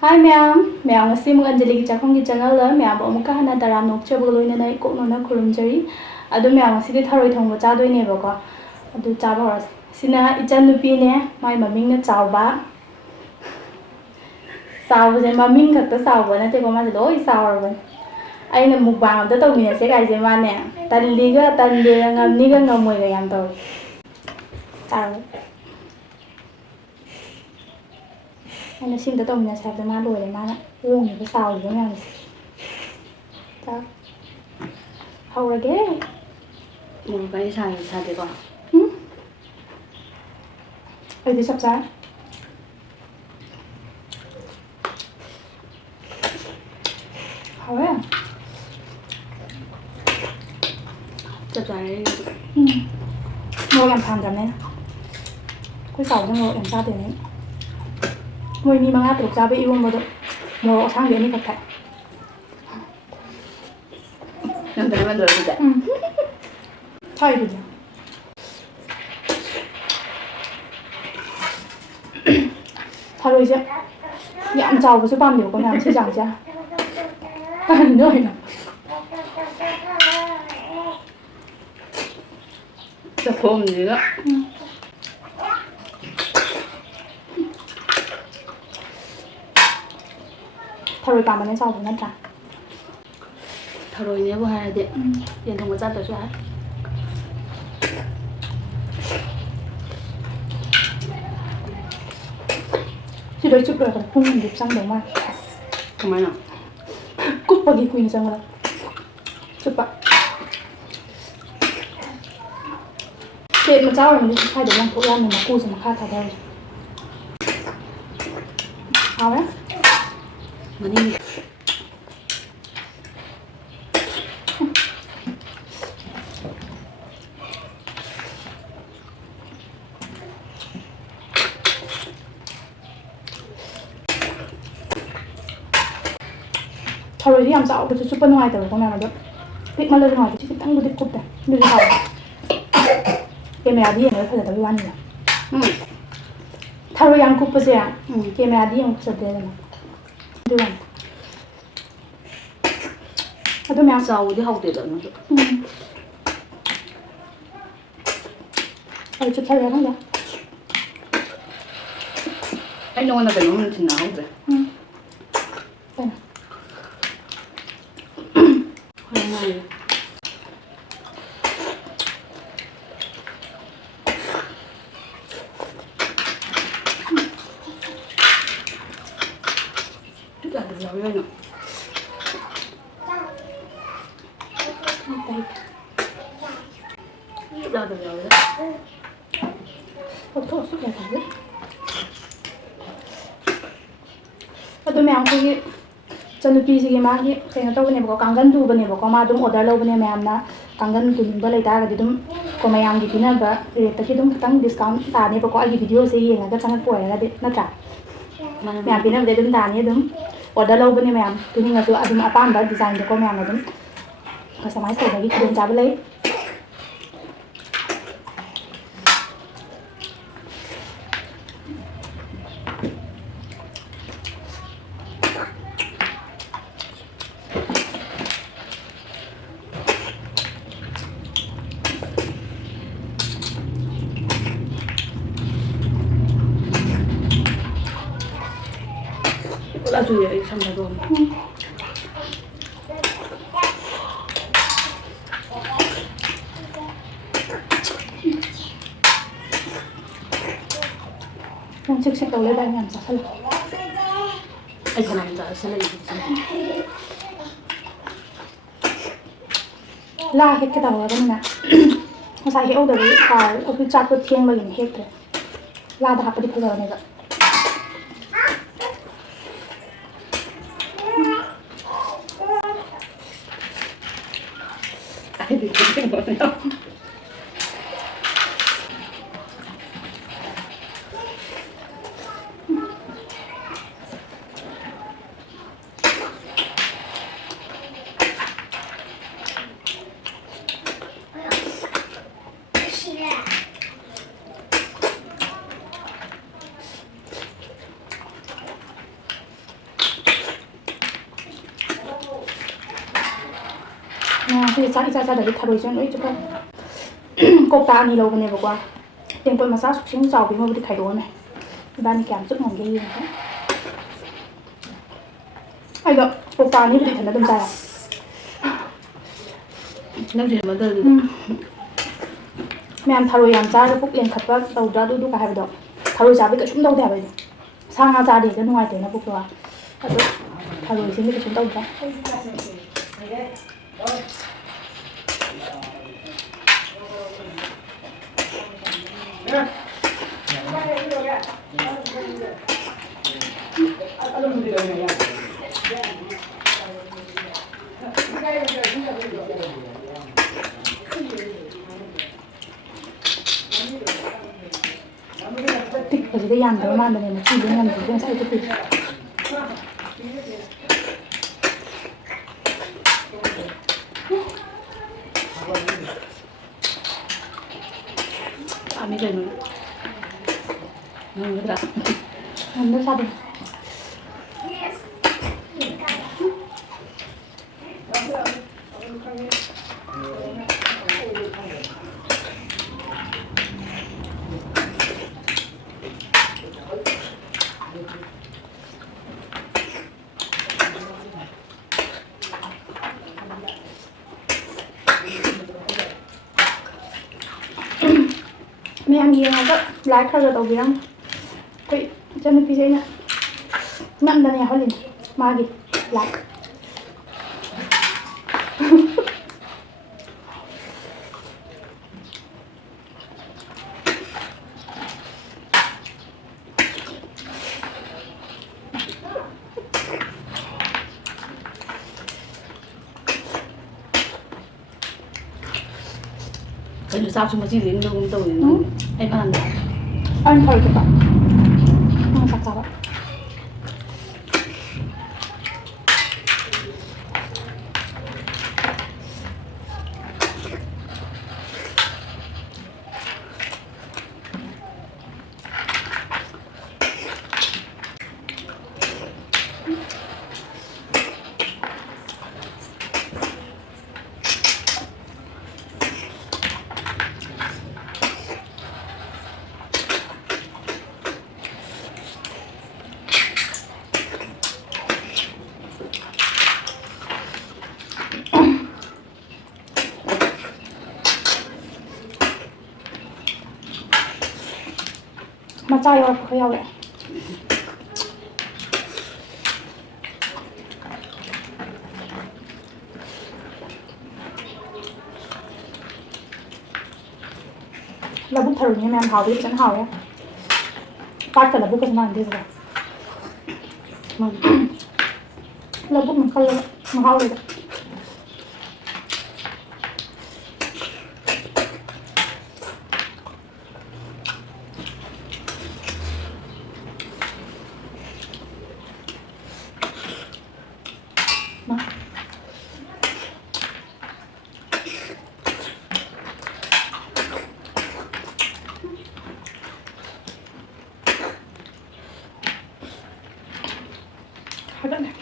Hi ma'am, ngasi mong Anjaligi chakhomgi channel la ma'am amuka hana taramna okchabaga loinana ekok nonna khurumjari. Ado ma'am ngasi Tharoi Thongba chadoine ba ko. Ado chaba horas. Sina ichan nupi ne mai maming na chawba. Chawba je maming khakta chawba na te ko ma loi chawra. Aina mukbang da tawmina se kai je ma ne. Talliga tande ngamni ga ngamoi ga yam taw. Chawra. Anh xin tới tổng nhà sạp để mà đuổi để mà uống những cái xào gì đó nha. Sao? Hầu rồi ghê. Một cái xài thì còn. Ê thì sắp giá. Hầu ấy à? Sắp giá đấy. Ngồi làm thàn giảm này. Cái xào cho ngồi làm sao thì đấy. Ngồi mi mang áp được ra với yêu mà được. Ngồi sang biển đi thật thật. Yang tadi mandor juga. Thay được. Tharoi chứ. Nhãn trầu với bao nhiêu con làm chưa chẳng chứ. Ăn nữa nào. chakhomgi đó. Tharoi bà mà nên sao cũng ngăn trả. Tharoi nhé, buah ada. Yang Thongba jatuh tuh ah. Chị đấy chụp được không mình đẹp sang đúng mà. Kemana? Cúp pagi queen sang rồi. Chụp ạ. Chị mà cháu rồi mình đi khai được làm phụ em mình mà cu rồi mà khai thả đâu. Hào đấy. Mani. Tharoi thì làm sao cái super ngoài từ con nào mà được. Biết mà lên ngoài thì chỉ tăng một chút cúp này. Như thế nào? Camera đi nữa phải là tao quan gì à? Tharoi yang cúp bây giờ. Camera đi yang sập đây mà. Đi làm. Aduh mẹ Sao đi học được rồi nó. chụp thay không vậy? Anh nói là cái nó mình nào rồi. Đây nè. Hôm nay chút ăn được rồi nữa. Chút ăn được rồi đó. Thôi suốt ngày phải biết. Aduh mẹ cái chân nupi gì mà cái nó tao bên này có kangan tu bên này có mà đúng order lâu bên này mẹ na kangan tu mình beli ta cái đúng có mày ăn gì na ba rate cái đúng tăng discount ta này có ai video gì vậy cái chẳng có cái đấy nó trả mẹ ăn bên này đúng ta này đúng order lâu bên này mẹ tu mình cái đúng apa anda design cái có mẹ nó đúng cái sama cái lagi belum cabai lagi. Là gì vậy? Xong rồi rồi. Yang cek tau lebar yang sah salah. Anh cái này là sẽ là gì? La hết cái đầu rồi nè. Nó sai hết ở đây ở cái chát cái thiên mà nhìn hết rồi. La đã hấp đi bây giờ này vậy. Ai bị cái gì đó. ꯉꯁꯤ ꯆꯥꯛ ꯏꯆꯥ ꯆꯥꯗꯕꯤ ꯊꯔꯣꯏꯁꯦ ꯂꯣꯏ ꯆꯨꯞꯄ ꯀꯧꯇꯥ 2 ꯂꯧꯕꯅꯦꯕꯀꯣ ꯇꯦꯡꯀꯣꯠ ꯃꯆꯥ ꯁꯨꯛꯁꯤꯡ ꯆꯥꯎꯕꯤ ꯑꯃꯕꯨꯗꯤ ꯈꯥꯏꯗꯣꯛꯑꯝꯃꯦ ꯏꯕꯥꯅꯤ ꯀꯌꯥꯝ ꯆꯨꯞ ꯉꯝꯒꯦ ꯌꯦꯡꯉꯒ ꯑꯩꯗꯣ ꯀꯧꯇꯥ 2ꯕꯨꯗꯤ ꯏꯊꯟꯗ ꯑꯗꯨꯝ ꯆꯥꯏ ꯅꯪꯁꯨ ꯍꯦꯟꯃꯟꯗ꯭ꯔꯣ ꯑꯗꯨꯗꯤ ꯃꯌꯥꯝ ꯊꯔꯣꯏ ꯌꯥꯝ ꯆꯥꯔꯒ ꯄꯨꯛ ꯂꯦꯡꯈꯠꯄ ꯇꯧꯗ꯭ꯔꯥ ꯑꯗꯨꯒ ꯍꯥꯏꯕꯗꯣ ꯊꯔꯣꯏ ꯆꯥꯕꯗꯤ ꯀꯩꯁꯨꯝ ꯇꯧꯗꯦ ꯍꯥꯏꯕ ꯑꯩꯗꯣ ꯁꯥ ꯉꯥ ꯆꯥꯗꯦ ꯍꯦꯛꯇ ꯅꯨꯡꯉꯥꯏꯇꯦꯅ ꯄꯨꯛꯇꯣ ꯑꯗꯣ ꯊꯔꯣꯏꯁꯤꯗꯤ ꯀꯩꯁꯨꯝ ꯇꯧꯗ꯭ꯔꯦ ꯇꯤꯛꯄꯁꯤꯗ ꯌꯥꯝꯗꯕ ꯃꯥꯟꯕꯅꯦ ꯃꯆꯤꯗꯤ ꯉꯝꯗ꯭ꯔꯤꯁꯦ ꯉꯁꯥꯏ ꯇꯤꯛꯄꯤꯁꯦ ꯄꯥꯝꯃꯤ ꯀꯩꯅꯣ ꯉꯝꯒꯗ꯭ꯔꯥ ꯉꯝꯗ ꯁꯥꯗꯦ ꯃꯌꯥꯝ ꯌꯦꯡꯉꯒ ꯂꯥꯏꯛ ꯈꯔ ꯇꯧꯕꯤꯔꯝꯃꯨ ꯑꯩꯈꯣꯏ ꯏꯆꯟꯅꯨꯄꯤꯁꯦ ꯑꯩꯅ ꯅꯝꯗꯅ ꯌꯥꯎꯍꯜꯂꯤꯅꯦ ꯃꯥꯒꯤ ꯂꯥꯏꯛ ꯀꯩꯅꯣ ꯆꯥꯛꯁꯨ ꯃꯆꯤ ꯂꯦꯡꯗꯒꯨꯝ ꯇꯧꯋꯤꯅ ꯑꯩ ꯐꯥꯟꯗ ꯑꯩꯅ ꯊꯔꯣꯏ ꯆꯨꯞꯄ ꯅꯪ ꯆꯥꯛ ꯆꯥꯕ ꯃꯆꯥ ꯌꯥꯎꯔꯛꯄ ꯈꯔ ꯌꯥꯎꯔꯛꯑꯦ ꯂꯧꯕꯨꯛ ꯊꯔꯣꯏꯅꯦ ꯃꯌꯥꯝ ꯍꯥꯎꯕꯗꯤ ꯐꯖꯅ ꯍꯥꯎꯋꯦ ꯄꯥꯠꯀ ꯂꯧꯕꯨꯛꯀꯁꯨ ꯃꯥꯟꯅꯗꯦ ꯁꯤꯗ ꯂꯧꯕꯨꯛ ꯃꯈꯜ ꯃꯍꯥꯎ ꯂꯩꯕ 하겠네.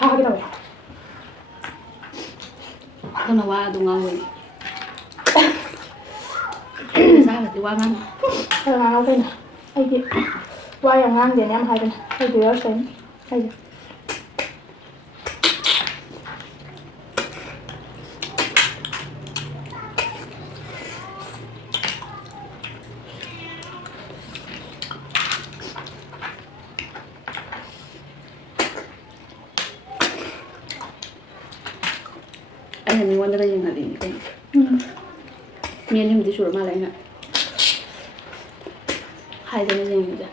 하기라고 해. Kena wa dung ngawin. Sao mà chị qua ngang? Sao mà ngao cái này? Ai chị qua dòng ngang vậy em hai bên. Ai chị ở xem. Ai chị. Anh hình quan ra đây là gì vậy? Miền thì mình đi sửa mà lại nè. Hai cái này gì vậy?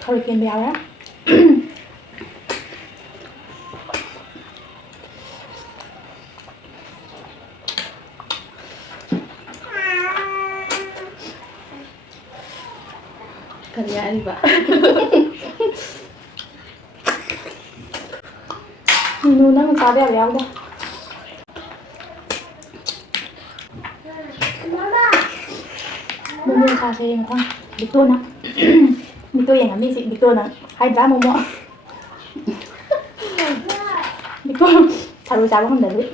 Thôi kiên béo đó. Kerja đi bà. นูนั่งซาแบบแล้วเนี่ยโมโมซาเซ่มาทั้งบิ๊กตัวนะบิ๊กตัวอย่างนั้นนี่สิบิ๊กตัวนะไฮดราโมโมบิ๊กตัวทารุจ้าบ้างเดี๋ยวนี้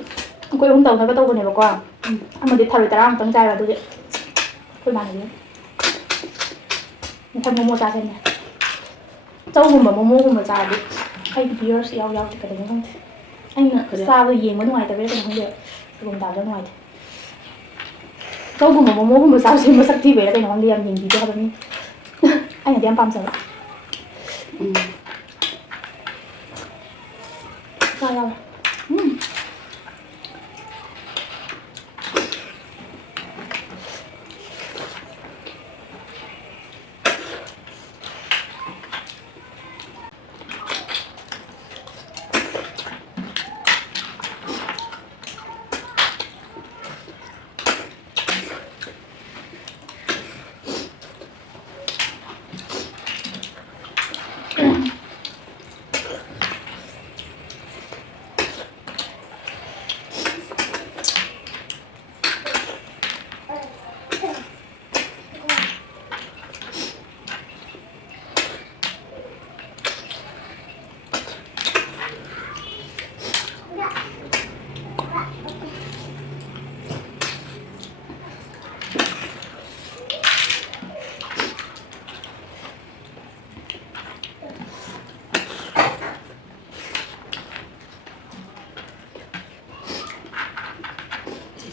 กูยังเติมให้ประตูคนนี้บอกว่ามันจะทารุจ้าบ้างตั้งใจแบบดูดิคุยมาอย่างนี้มันทำโมโมซาเซ่เนี่ยเจ้าหุ่นแบบโมโมหุ่นแบบจ้าดิให้พี่ร์สยาวๆกันเลยทั้งไอ้เนี่ยซาเลยยิงมันหน่อยแต่ไม่ได้เป็นทั้งเดียวรวมดาวแล้วหน่อยเจ้าหุ่นแบบโมโมหุ่นแบบซาเซ่มาสักทีเว้ยแต่น้องเรียมยิงดีด้วยแบบนี้ไอ้เนี่ยเรียมปั๊มเสร็จแล้วซาเรา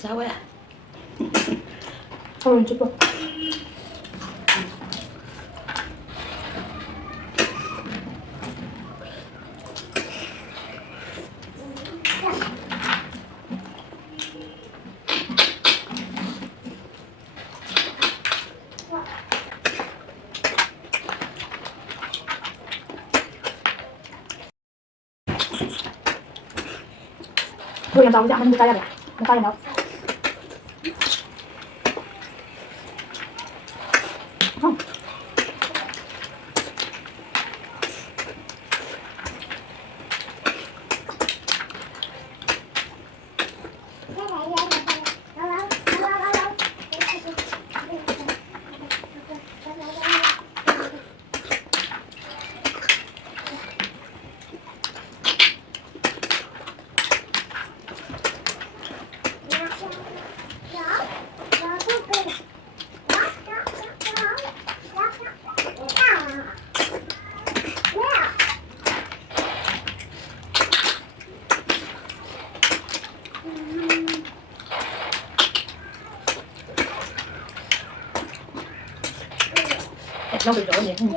sao vậy ạ? Thôi chút rồi. Thôi làm sao dạng mình cay rồi, mình cay nào. Không. Nó bị rỗi vậy không?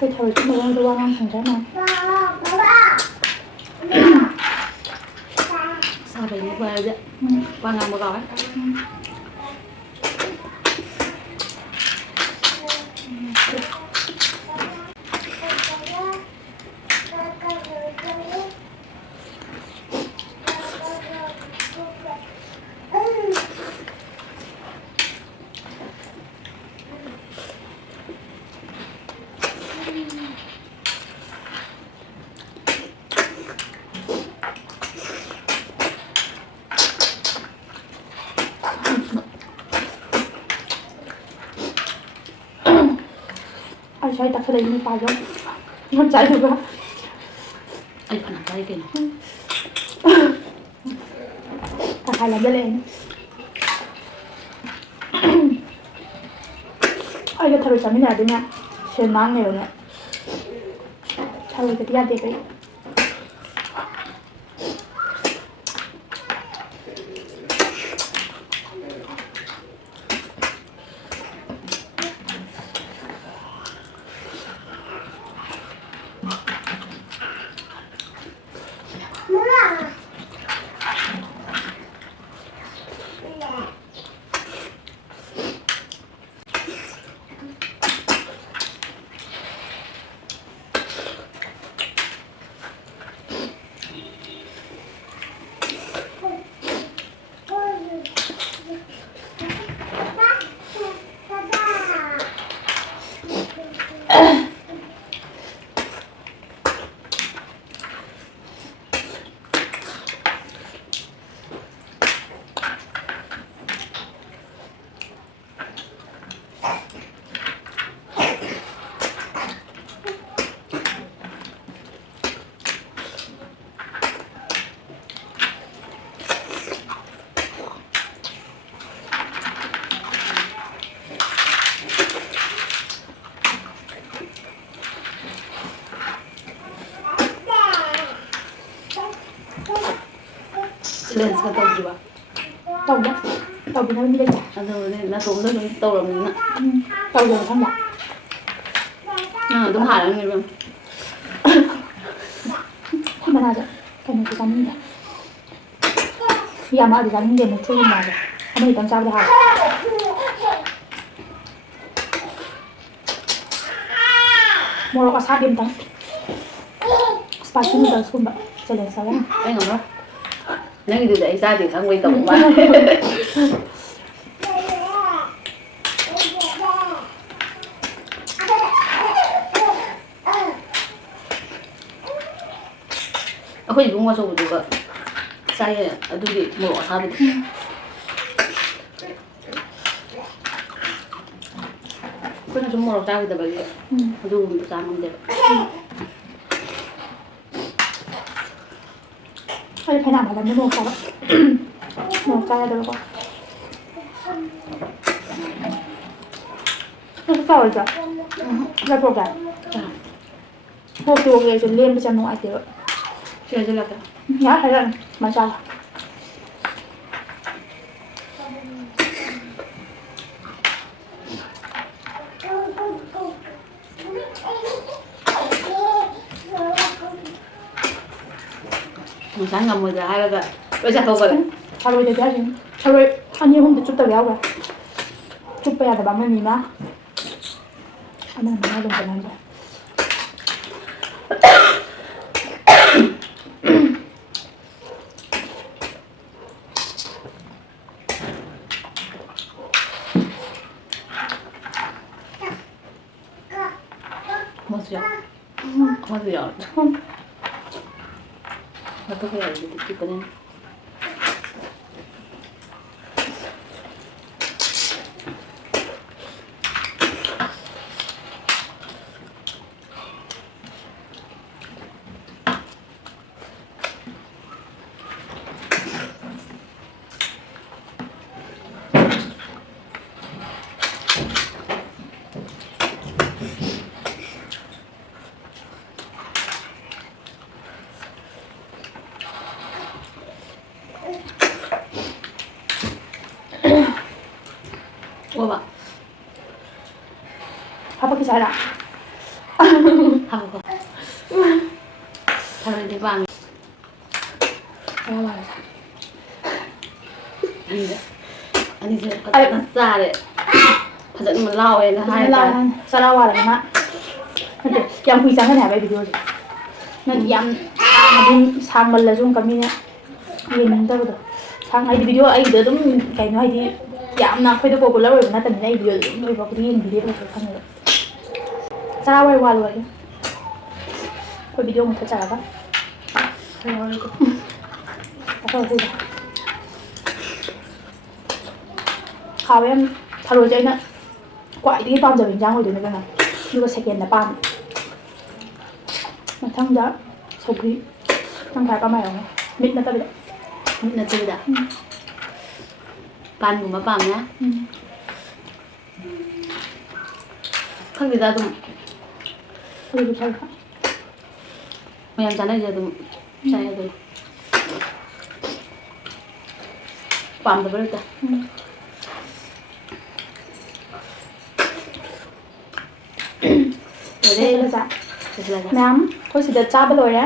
Cái thời chúng mình ăn ăn thằng trái này. Sao vậy qua vậy? Qua ngầm một gói. Ai chơi đặt cái đấy mới phải không? Nó chạy được không? Ai phải làm cái kìa. Cả hai là dễ lên. Ai cho thằng chấm này đi nha. Xem mang này rồi nè. Thằng cái tia đẹp đấy. ꯂꯦꯟꯁꯀ ꯇꯧꯗ꯭ꯔꯤꯕ ꯇꯧꯗꯦ ꯇꯧꯕꯤꯅꯕ ꯃꯤ ꯂꯩꯇꯦ ꯑꯗꯨꯅꯦ ꯅꯥꯇꯣꯝꯗ ꯑꯗꯨꯝ ꯇꯧꯔꯕꯅꯤꯅ ꯇꯧꯗꯦꯕ ꯈꯪꯕ ꯅꯪ ꯑꯗꯨꯝ ꯍꯥꯏꯔꯝꯅꯦꯕ ꯑꯩꯈꯣꯏ ꯃꯅꯥꯁꯦ ꯀꯩꯅꯣꯁꯨ ꯆꯥꯅꯤꯡꯗꯦ ꯌꯥꯝꯃꯛꯑꯗꯤ ꯆꯥꯅꯤꯡꯗꯦ ꯃꯨꯛꯊ꯭ꯔꯨꯕꯤ ꯃꯅꯥꯁꯦ ꯑꯃ ꯈꯤꯇꯪ ꯆꯥꯕꯗ ꯍꯥꯎꯋꯦ ꯃꯣꯔꯣꯛ ꯑꯁꯥꯕꯤ ꯑꯝꯇꯪ ꯁ꯭ꯄꯥꯏꯁꯤ ꯅꯨꯗꯜꯁꯀꯨꯝꯕ ꯆꯦꯂꯦꯟꯖ ꯇꯧꯋꯦ ꯑꯩ ꯉꯝꯃꯔꯣꯏ ꯅꯪꯒꯤꯗꯨꯗꯤ ꯑꯩ ꯆꯥꯗꯦ ꯈꯪꯕꯩ ꯇꯧꯕ ꯃꯥꯜꯂꯦ ꯑꯩꯈꯣꯏ ꯏꯕꯨꯡ ꯑꯆꯧꯕꯗꯨꯒ ꯆꯥꯏꯌꯦ ꯑꯗꯨꯒꯤ ꯃꯣꯔꯣꯛ ꯑꯁꯥꯕꯗꯣ ꯑꯩꯈꯣꯏꯅ ꯁꯨꯝ ꯃꯣꯔꯣꯛ ꯆꯥꯈꯤꯗꯕꯒꯤ ꯑꯗꯨꯒꯨꯝꯕꯗꯣ ꯆꯥ ꯉꯝꯗꯦꯕ ꯑꯩ ꯐꯩꯅꯥꯝ ꯍꯜꯂꯝꯅꯤ ꯃꯣꯔꯣꯛ ꯆꯥꯕ ꯃꯣꯔꯣꯛ ꯆꯥ ꯌꯥꯗꯕꯀꯣ ꯅꯪ ꯆꯥꯔꯣꯏꯗ꯭ꯔꯣ ꯂꯦꯞꯄꯨꯔꯒꯦ ꯃꯣꯔꯣꯛꯇꯤ ꯑꯣꯀꯦ ꯑꯩꯁꯨ ꯂꯦꯝꯕꯁꯦ ꯌꯥꯝ ꯅꯨꯡꯉꯥꯏꯇꯦꯕ ꯁꯤ ꯍꯩꯖꯤꯜꯂꯛꯀꯦ ꯌꯥꯔꯦ ꯍꯥꯏꯔꯛꯑꯅꯨ ꯃꯆꯥꯒ ꯉꯁꯥꯏ ꯉꯝꯃꯣꯏꯗ꯭ꯔꯥ ꯍꯥꯏꯔꯒ ꯂꯣꯏ ꯆꯥꯊꯣꯛꯄꯗ ꯊꯔꯣꯏꯗꯗꯤ ꯍꯥꯏꯁꯤꯅꯤ ꯊꯔꯣꯏ 2-3ꯗꯤ ꯆꯨꯞꯇꯕ ꯌꯥꯎꯈ꯭ꯔꯦ ꯆꯨꯞꯄ ꯌꯥꯗꯕ ꯑꯃꯅꯤ ꯑꯃ ꯑꯃꯅ ꯑꯗꯨꯝ ꯆꯠꯍꯟꯁꯦ ꯑꯃꯁꯨ ꯌꯥꯎ ꯑꯃꯁꯨ ꯌꯥꯎ ꯂꯧꯊꯣꯛꯄ ꯌꯥꯔꯗꯤ ꯆꯤꯛꯄꯅꯤꯅ ꯋꯥꯕ ꯍꯥꯄꯛꯈꯤꯁꯦ ꯍꯥꯏꯔꯣ ꯍꯥꯞꯄꯣ ꯊꯔꯣꯏꯗꯤ ꯄꯥꯝꯃꯤ ꯑꯅꯤꯁꯦ ꯐꯖꯅ ꯆꯥꯔꯦ ꯐꯖꯅ ꯂꯥꯎꯋꯦꯅ ꯍꯥꯏꯇꯥꯔꯦ ꯆꯔꯥ ꯋꯥꯜꯂꯒꯅ ꯅꯠꯇꯦ ꯌꯥꯝ ꯀꯨꯏ ꯆꯪꯒꯅꯤ ꯍꯥꯏꯕ ꯚꯤꯗꯤꯑꯣꯁꯦ ꯅꯠꯇꯦ ꯌꯥꯝ ꯁꯥꯡꯃꯜꯂꯁꯨ ꯑꯃꯨꯛꯀ ꯃꯤꯅ ꯌꯦꯡꯅꯤꯡꯗꯕꯗꯣ ꯍꯥꯏꯗꯤ ꯚꯤꯗꯤꯑꯣ ꯑꯩꯒꯤꯗꯣ ꯑꯗꯨꯝ ꯀꯩꯅꯣ ꯍꯥꯏꯗꯤ ꯌꯥꯝꯅ ꯑꯩꯈꯣꯏꯗ ꯄꯣꯄꯨꯂꯔ ꯑꯣꯏꯕ ꯅꯠꯇꯕꯅꯤꯅ ꯑꯩ ꯚꯤꯗꯤꯑꯣꯗꯣ ꯑꯗꯨꯝ ꯂꯣꯏꯐꯥꯎꯕꯗꯤ ꯌꯦꯡꯕꯤꯗꯦꯕ ꯈꯪꯉꯦꯕ ꯆꯔꯥ ꯋꯥꯜꯂꯨꯔꯒꯦ ꯑꯩꯈꯣꯏ ꯚꯤꯗꯤꯑꯣ ꯃꯨꯊꯠꯆꯔꯒ ꯍꯥꯎꯋꯦ ꯌꯥꯝ ꯊꯔꯣꯏꯁꯦ ꯑꯩꯅ ꯈ꯭ꯋꯥꯏꯗꯒꯤ ꯄꯥꯝꯖꯕ ꯏꯟꯖꯥꯡ ꯑꯣꯏꯗꯣꯏꯅꯦ ꯀꯩꯅꯣ ꯑꯗꯨꯒ ꯁꯦꯀꯦꯟꯗ ꯄꯥꯝꯃꯦ ꯃꯊꯪꯗ ꯁꯧꯒ꯭ꯔꯤ ꯅꯪ ꯈ꯭ꯋꯥꯏ ꯄꯥꯝꯕ ꯍꯥꯏꯔꯛꯑꯣꯅꯦ ꯃꯤꯠ ꯅꯠꯇꯕꯤꯗ ꯃꯤꯠ ꯅꯠꯇꯕꯤꯗ ꯄꯥꯟꯒꯨꯝꯕ ꯄꯥꯝꯃꯦ ꯈꯪꯗꯦꯗ ꯑꯗꯨꯝ ꯑꯗꯨꯗꯤ ꯐꯔꯦ ꯃꯌꯥꯝ ꯆꯥꯅꯩꯁꯦ ꯑꯗꯨꯝ ꯆꯥꯏ ꯑꯗꯨꯝ ꯄꯥꯝꯗꯕ ꯂꯩꯇꯦ ꯃꯌꯥꯝ ꯑꯩꯈꯣꯏ ꯁꯤꯗ ꯆꯥꯕ ꯂꯣꯏꯔꯦ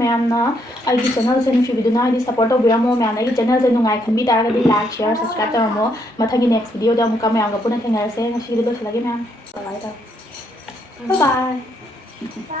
ꯃꯌꯥꯝꯅ ꯑꯩꯒꯤ ꯆꯦꯅꯦꯜꯁꯦ ꯅꯨꯡꯁꯤꯕꯤꯗꯨꯅ ꯍꯥꯏꯗꯤ ꯁꯞꯄꯣꯔꯠ ꯇꯧꯕꯤꯔꯝꯃꯣ ꯃꯌꯥꯝꯅ ꯑꯩꯒꯤ ꯆꯦꯅꯦꯜꯁꯦ ꯅꯨꯡꯉꯥꯏ ꯈꯟꯕꯤ ꯇꯥꯔꯒꯗꯤ ꯂꯥꯏꯛ ꯁꯤꯌꯔ ꯁꯕꯁꯀ꯭ꯔꯥꯏꯕ ꯇꯧꯔꯝꯃꯣ ꯃꯊꯪꯒꯤ ꯅꯦꯛꯁ ꯚꯤꯗꯤꯑꯣꯗ ꯑꯃꯨꯛꯀ ꯃꯌꯥꯝꯒ ꯄꯨꯟꯅ ꯊꯦꯡꯅꯔꯁꯦ ꯉꯁꯤꯒꯤꯗꯤ ꯂꯣꯏꯁꯤꯜꯂꯒꯦ ꯃꯌꯥꯝ ꯕꯥꯏ ꯕꯥꯏ